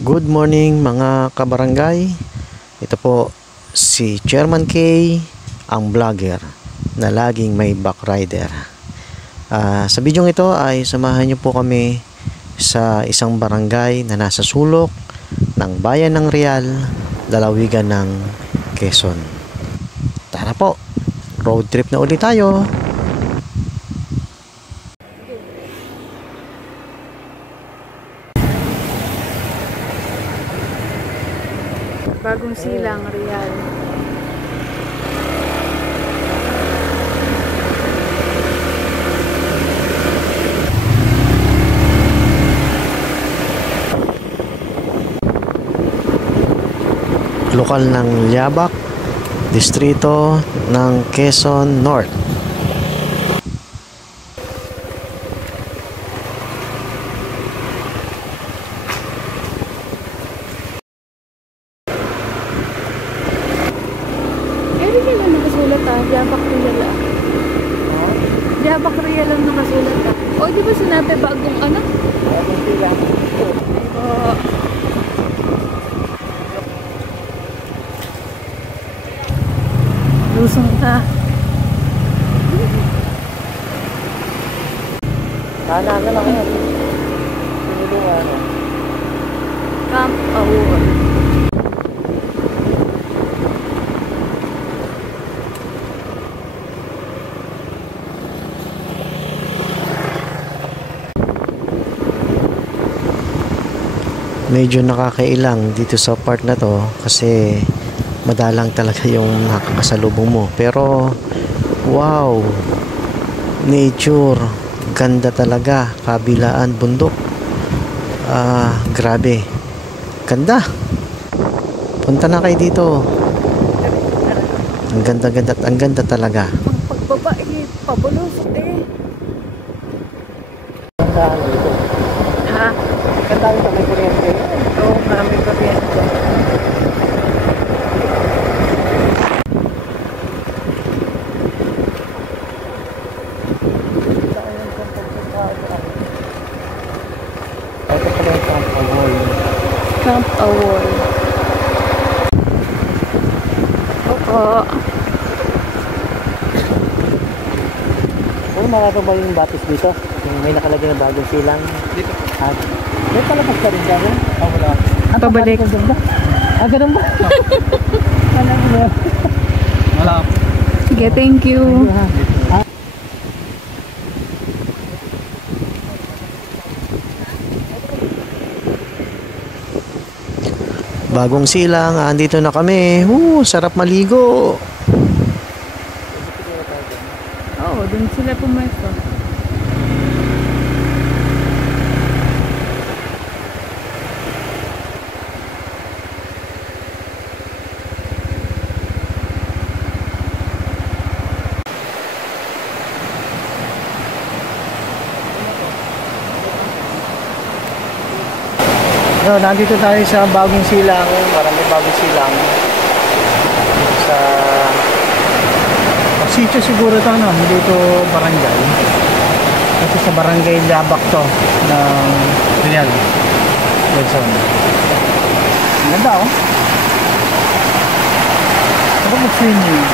Good morning mga kabarangay. Ito po si Chairman K, ang vlogger na laging may backrider. Sa video ito ay samahan niyo po kami sa isang barangay na nasa sulok ng bayan ng Real, lalawigan ng Quezon. Tara po, road trip na ulit tayo. Bagong Silang, Real. Lokal ng Liabac, distrito ng Quezon North. Liabac Real lang. Liabac Real lang nakasulat ah. O, di ba sinabi bagong ano? Bagong Silang. Oo. Lusong ka. Kanaga lang yan. Sinulungan. Camp Award. Medyo nakakailang dito sa part na to kasi madalang talaga yung nakakasalubong mo, pero wow, nature, ganda talaga, kabilaan, bundok, grabe, ganda. Punta na kayo dito, ang ganda-ganda at ang ganda talaga. Ang pagbaba pabulusok Ha? Ganda ito, may kuryente. Oo nga, may kuryente. Camp Award. Oo. Nakaka ba yung batis dito? Yung may nakalagay na bagong silang? Dito. May palabas ka rin dyan? Wala. Pabalik. Ganun ba? Ganun ba? Wala. Sige, thank you. Bagong silang, andito na kami. Sarap maligo. Oo, dun sila pumesto. No, nandito tayo sa Bagong Silang, marami Bagong Silang. Sa sitio siguro ito, no? Dito barangay. Ito sa barangay Liabac to ng Real, Quezon. Ganda oh. Ako mag-swimming.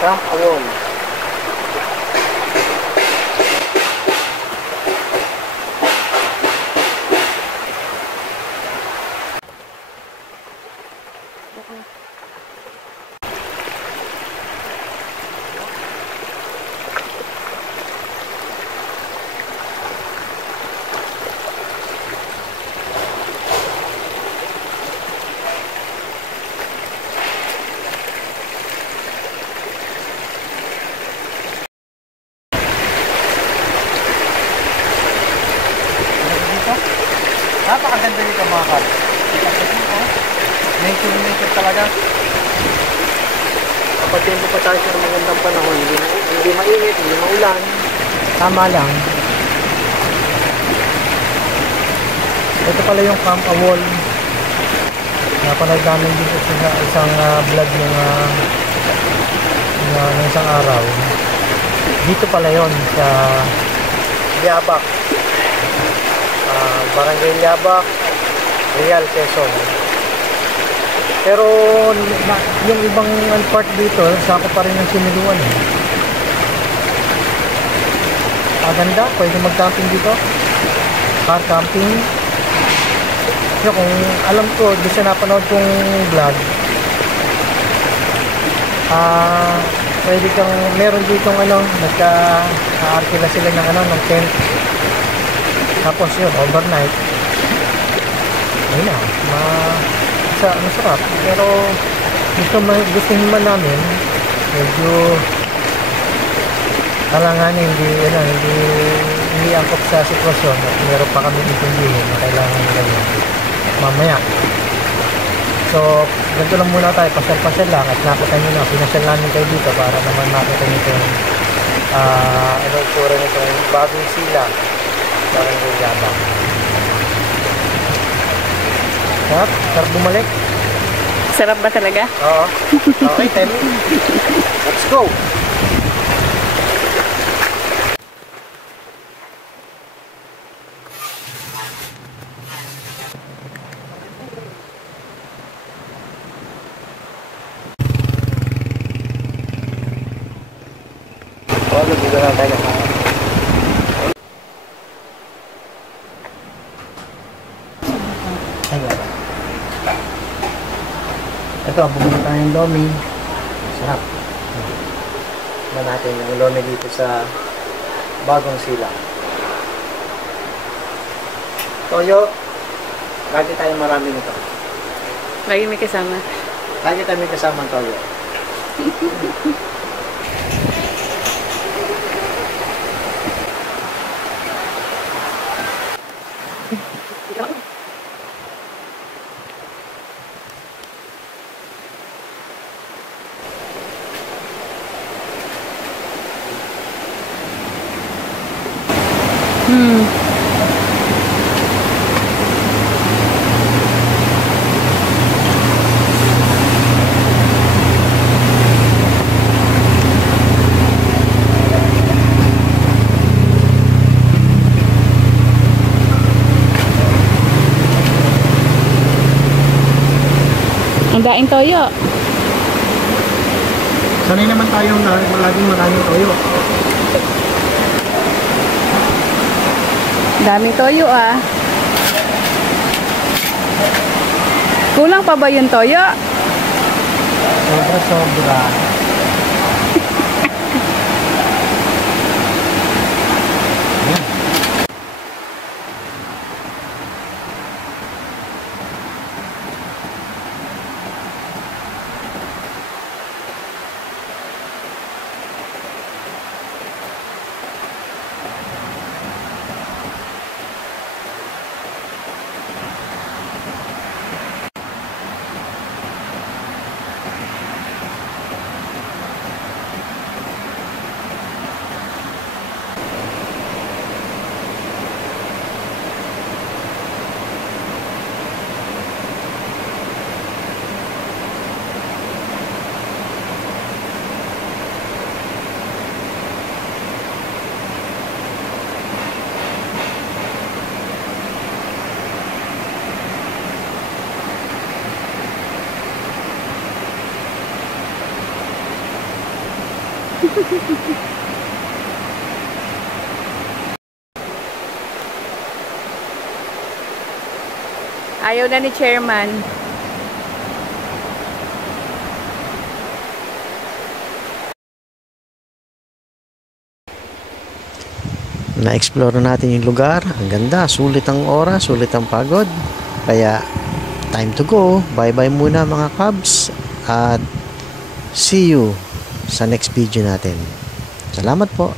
Camp Award. Nakapag-tempo pa tayo sa magandang panahon. Hindi mainit, hindi maulan. Tama lang. Ito pala yung Camp Awol. Napanood namin dito sa isang vlog ng isang araw. Dito pala yon sa Liabac. Barangay Liabac, Real, Quezon. Pero yung ibang part dito, sako pa rin ng siniluan. Ganda, pwede mag-camping dito. Car camping. So, kung alam ko, doon sa napanood kong vlog, pwede kang, meron ditong nagka-arkila sila ng tent. Tapos yun, overnight. Ayun na, masarap. Pero gusto naman namin, medyo alanganin, hindi angkop sa sitwasyon at meron pa kami intindihin na kailangan nila yun mamaya. So, ganito lang muna tayo, pasal-pasal lang at nakita nyo na, pinasal namin kayo dito para naman makita nyo itong itsura nitong bagong sila parang Liabac. Sarap bumalik. Sarap ba talaga? Oo. Okay, Temi. Let's go! Dito na tayo. Ito, bumili tayong lomi. Sarap. Ba natin yung lomi dito sa bagong sila. Toyo, lagi tayong marami nito. Lagi may kasama. Lagi tayo may kasama ng toyo. Ang daing toyo. Sanay naman tayong laging maraming toyo. Daming toyo ah. Kulang pa ba yung toyo? Sobra. Ayaw na ni Chairman. Na-explore natin yung lugar. Ang ganda. Sulit ang oras, sulit ang pagod. Kaya, time to go. Bye-bye muna mga Cubs. At see you sa next video natin. Salamat po.